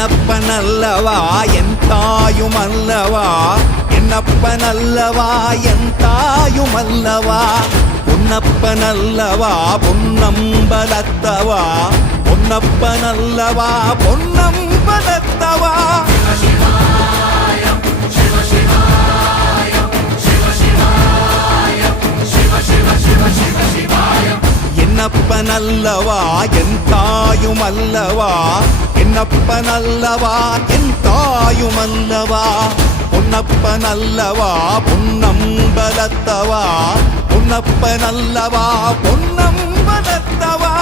என்னப்பனல்லவா என் தாயுமல்லவா, என்னப்பனல்லவா என் தாயுமல்லவா, பொன்னப்பனல்லவா பொன்னம்பலத்தவா, பொன்னப்பனல்லவா பொன்னம்பலத்தவா. என்னப்பனல்லவா என் தாயுமல்லவா, என்னப்பனல்லவா என் தாயுமல்லவா, பொன்னப்பனல்லவா பொன்னம்பலத்தவா, பொன்னப்பனல்லவா பொன்னம்பலத்தவா.